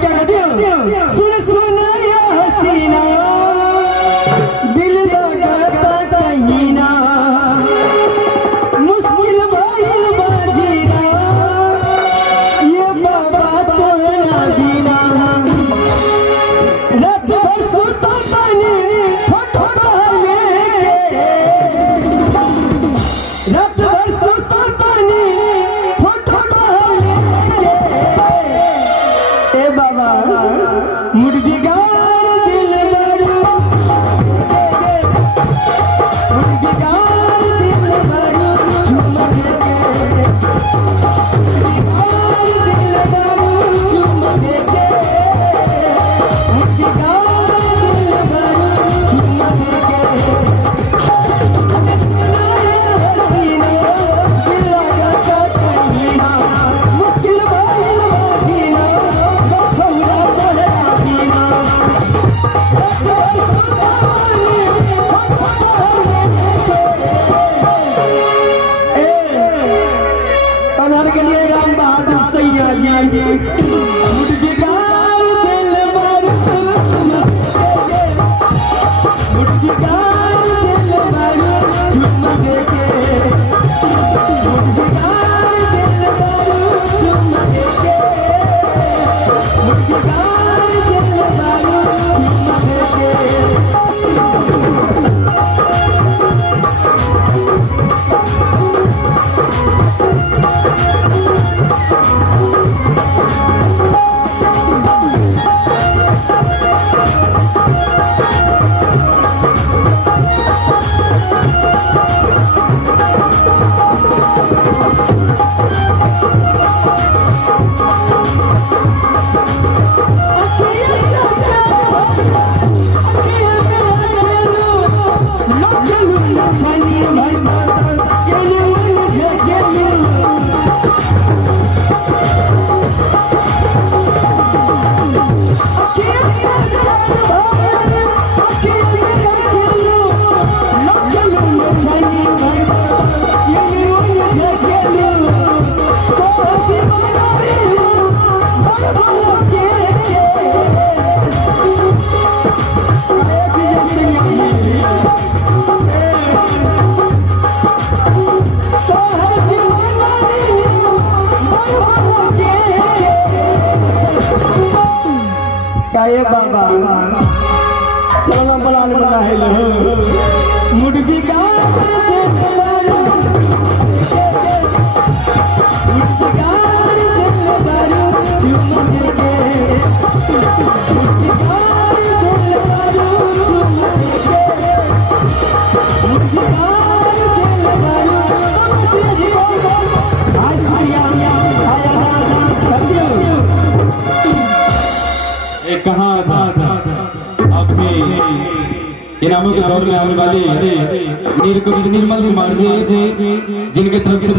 क्या कहती हो? सुन सुन या हसीना दिल लगाता कहीं ना, मुश्किल भाईल बाजीना ये बाबा तोरा बिना। रात भर सोता पानी फोटो लेके, रात भर सोता पानी फोटो लेके। ए बाबा मुर्गी गार दिल भरू, मुर्गी गार दिल भरू चुमा देके, मुर्गी गार दिल भरू चुमा देके, मुर्गी गार दिल भरू चुमा देके। हसीना दिल लगाता कहीं ना, मुश्किल भाईल बाजीना बखौरा तोहरा बिना। रात भर सोता पानी फोटो लेके। कलर के लिए राम बहादुर सैया जी। मुर्गी गार दिल भरू चुमा देके, मुर्गी गार दिल भरू चुमा देके, मुर्गी गार दिल भरू चुमा देके, मुर्गी गार दिल भरू चुमा देके। काये बाबा चलो बलाल बना है लो मुर्गी गार दिल भरू, मुर्गी गार दिल भरू चुमा देके, मुर्गी गार दिल भरू चुमा देके, मुर्गी गार दिल भरू। हाय सूर्या हाय राधा कभी कहाँ अपने इनामों के दौर में आने वाले निर्मल कुमार जी, जिनके तरफ से